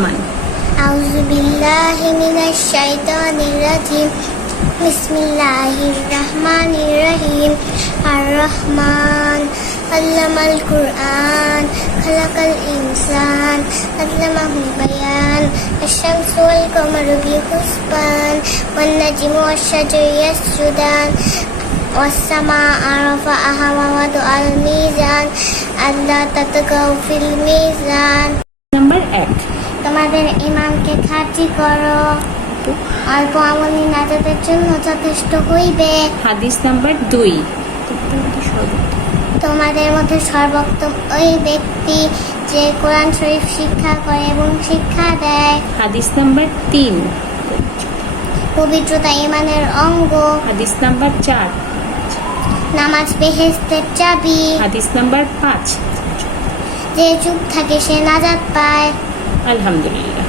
রহমান। আউযু বিল্লাহি মিনাশ শাইতানির রাজিম। বিসমিল্লাহির রহমানির রহিম। আর রহমান আল্লামাল কুরআন খালাকাল ইনসান আল্লামাহুল বায়ান। আশ-শামসু ওয়াল কমারু বিহুসবান ওয়ান নাজমু ওয়াশ-শাজারু ইয়াসজুদান ওয়াস-সামাআ রাফা'াহা ওয়া ওয়াদা'আল মিজান আল্লা তাতগাউ ফিল মিজান। নাম্বার 1। তোমাদের ইমানকে খাঁটি করো, অল্প আমলই নাজাতের জন্য যথেষ্ট হইবে। হাদিস নাম্বার 2। তোমাদের মধ্যে সর্বোত্তম ওই ব্যক্তি যে কোরআন শরীফ শিক্ষা করে এবং শিক্ষা দেয়। হাদিস নাম্বার 3। পবিত্রতা ইমানের অঙ্গ। হাদিস নাম্বার 4। নামাজ বেহেশতের চাবি। হাদিস নাম্বার 5। যে চুপ থাকে সে নাজাত পায়। আলহামদুলিল্লাহ।